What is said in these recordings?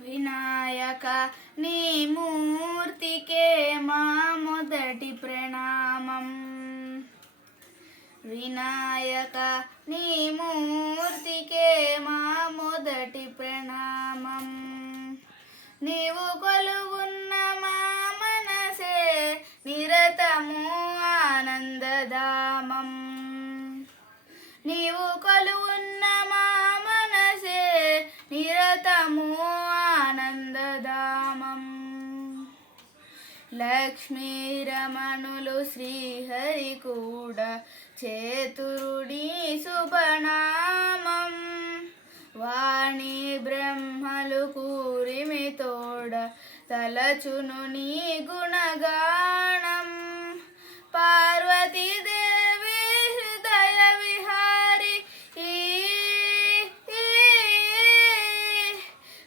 వినాయక నీ మూర్తికే మా మొదటి ప్రణామం. వినాయక నీ మూర్తికే మా మొదటి ప్రణామం. నీవు కొలువున్న మా మనసే నిరతము ఆనందధామం. నీవు కొలువున్న మా మనసే నిరతము ఆనందధామం. లక్ష్మీ రమణులు శ్రీహరి కూడా చేతురుడి శుభనామం. వాణి బ్రహ్మలు కూరిమి తోడ తలచును నీ గుణగానం. పార్వతీదేవి హృదయ విహారి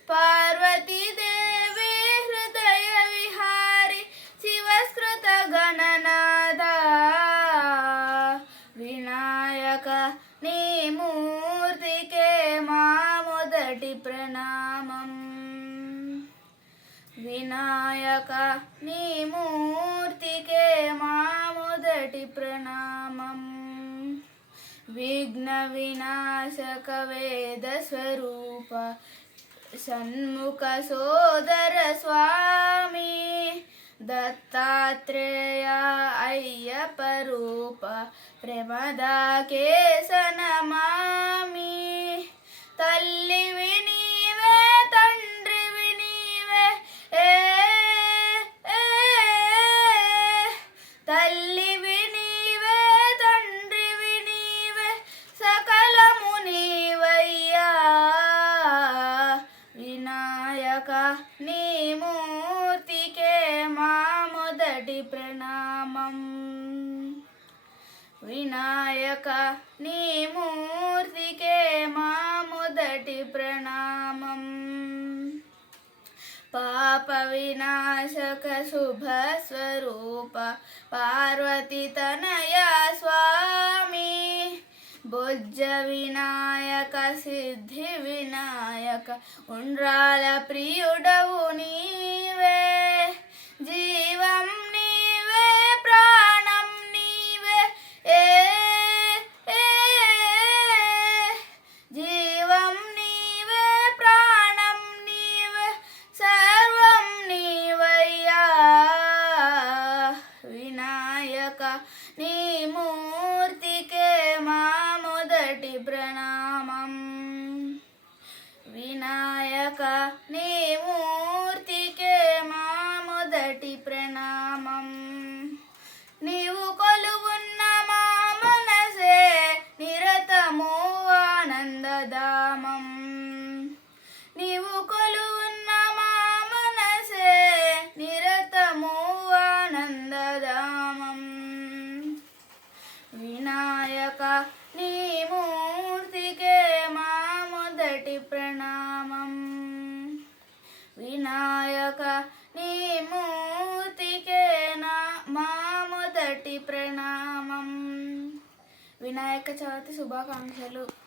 పార్వతీదేవి హృదయ విహారి శివస్కృత గణనాద. వినాయక నీ మూర్తికే మా మొదటి ప్రణామం. వినాయక నీ మూర్తికే మా మొదటి ప్రణామం. విఘ్న వినాశక వేద స్వరూప షణ్ముఖ సోదర స్వామి. దత్తాత్రేయ అయ్యప్ప రూప ప్రమదాకేశ నమామి. తల్లివి నీవే తండ్రివి నీవే తల్లివి నీవే తండ్రివి నీవే సకలము నీవయ్యా. వినాయక నీ మూర్తికే మా మొదటి ప్రణామం. వినాయక నీ మూర్తికే మా మొదటి ప్రణామం. పాప వినాశక శుభ స్వరూప పార్వతి తనయ స్వామి. బొజ్జ వినాయక సిద్ధి వినాయక ఉండ్రాల ప్రియుడవు నీవే. జీవం నీవే ప్రాణం నీవే జీవం నీవే ప్రాణం నీవే సర్వం నీవయ్యా. వినాయక నీ మూర్తికే మా మొదటి ప్రణామం. వినాయక నీ మూర్తికే మా మొదటి ప్రణామం. నీవు కొలువున్న మా మనసే నిరతము ఆనందధామం. నీవు కొలువున్న మా మనసే నిరతము ఆనందధామం. వినాయక నీ మూర్తికే మా మొదటి ప్రణామం. వినాయక నీ మూర్తికే మా మొదటి ప్రణామం. వినాయక చవితి శుభాకాంక్షలు.